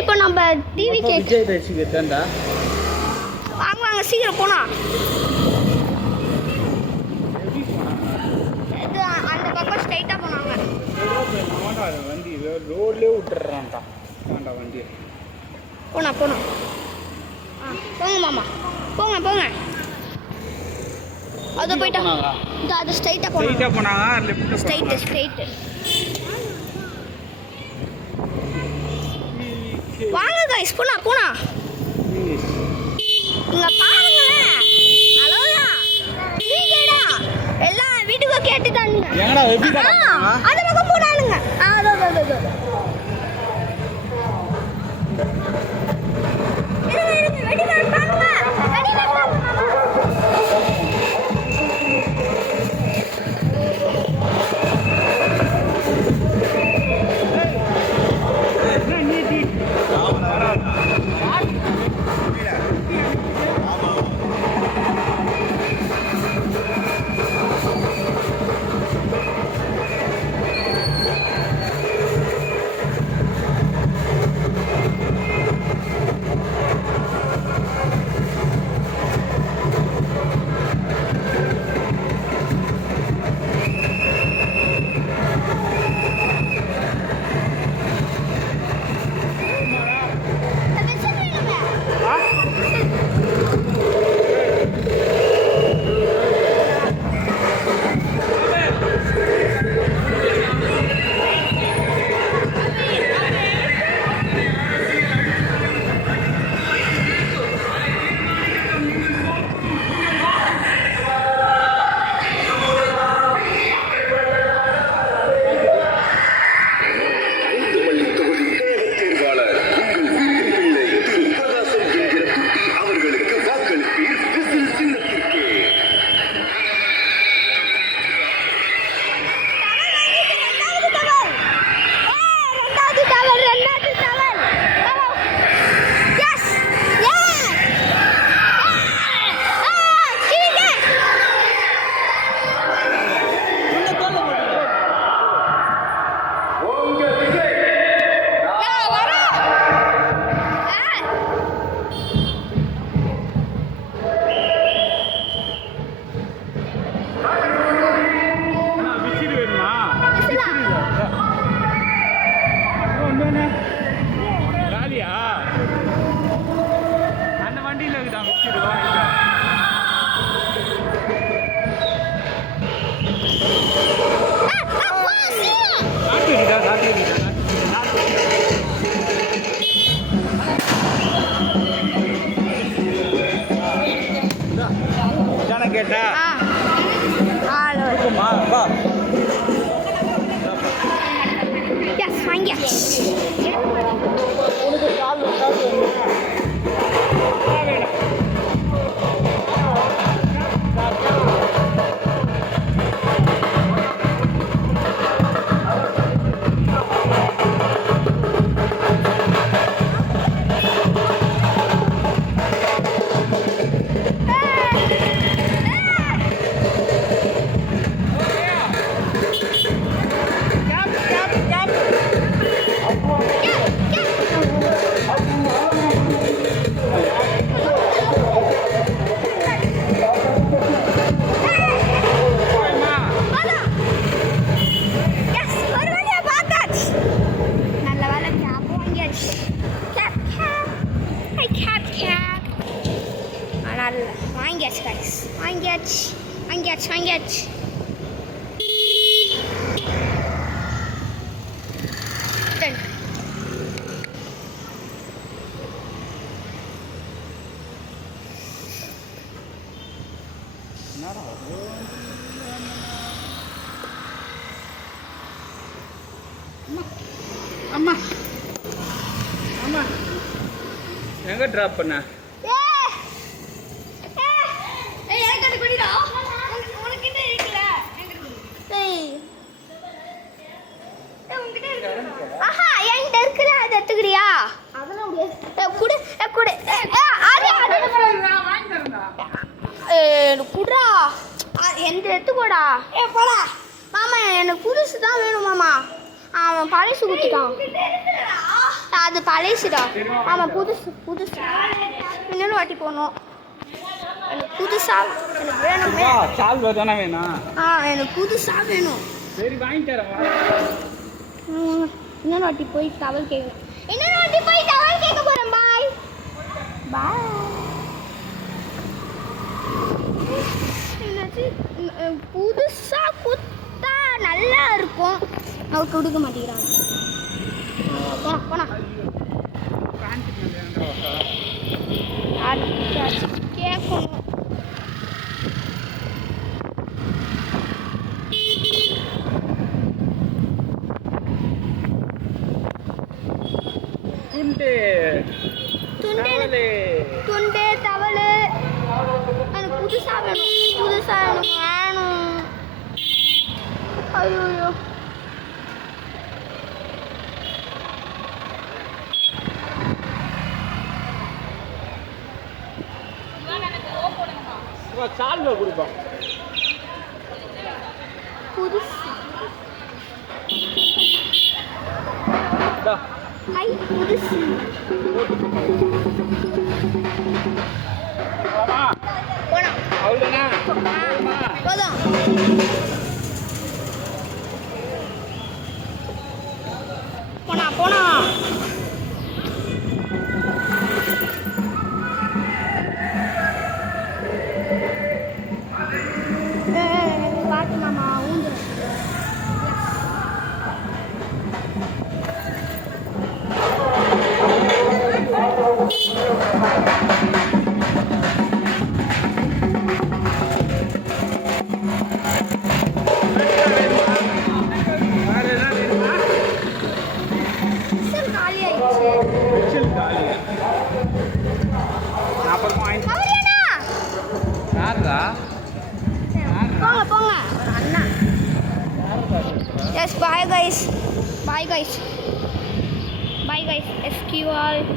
இப்போ நம்ம டிவி விஜய் ரசிகர் தான்டா. வாங்க சீக்கிரம் போனா இது அந்த பக்கம் ஸ்ட்ரைட்டா போனாங்க. வண்டி ரோட்லயே விட்டுறான்டா வண்டி. போனா போங்க மாமா போங்க அது போயிட்டா அது ஸ்ட்ரைட்டா போனாங்க லெஃப்ட் ஸ்ட்ரைட் வாங்க गाइस போனா இங்க பாருங்களேன். ஹலோடா நீங்கடா எல்லாம் வீட்டுக்கு கேட்டுட்டானுங்க. எங்கடா வெபி கடை அந்த பக்கம் போறானுங்க. அதோ இருங்க வெடி பாருங்க. வெடி அந்த வண்டியில் இருக்குதான் கேட்டா வாங்கியாச்சு. அம்மா எங்க டிராப் பண்ண? மாமா எனக்கு புதுசு தான் வேணும் மாமா. அவன் பழசு குத்திட்டான். அது பழைசுடா. தெரியுமா? ஆமாம், புதுசு புதுசு. இன்னொரு வாட்டி போகணும். எனக்கு புதுசா எனக்கு வேணுமே. சால்வா தானே வேணும். எனக்கு புதுசா வேணும். சரி வாங்கி தரேன். இன்னொரு வாட்டி போய் டவல் கேட்க. இன்னொரு வாட்டி போய் டவல் கேட்க போறேன். பாய் பாய். புதுசா குத்தா நல்லா இருக்கும். அவர் கொடுக்க மாட்டேங்கிறாங்க. போனா போனா கேட்கணும். துண்டு துண்டு துண்டு தவளு எனக்கு புதுசா வேணும். புதுசா எனக்கு வேணும். ஐயோ சால்வா கொடுப்போம். புதுசு. ஐ புதுசு. போனா அவ்வளோண்ணா போதும். போனா போனா பாட்டு மாமா ஊந்துடும். வேற என்ன வேணுமா? காலி ஆயிடுச்சு. மிச்சல் காலி. நான் அப்புறமா வாங்கி கௌரியண்ணா யாருடா? போங்க போங்க. ஒரு அண்ணா. Yes bye guys. Bye guys. Bye guys. SQR.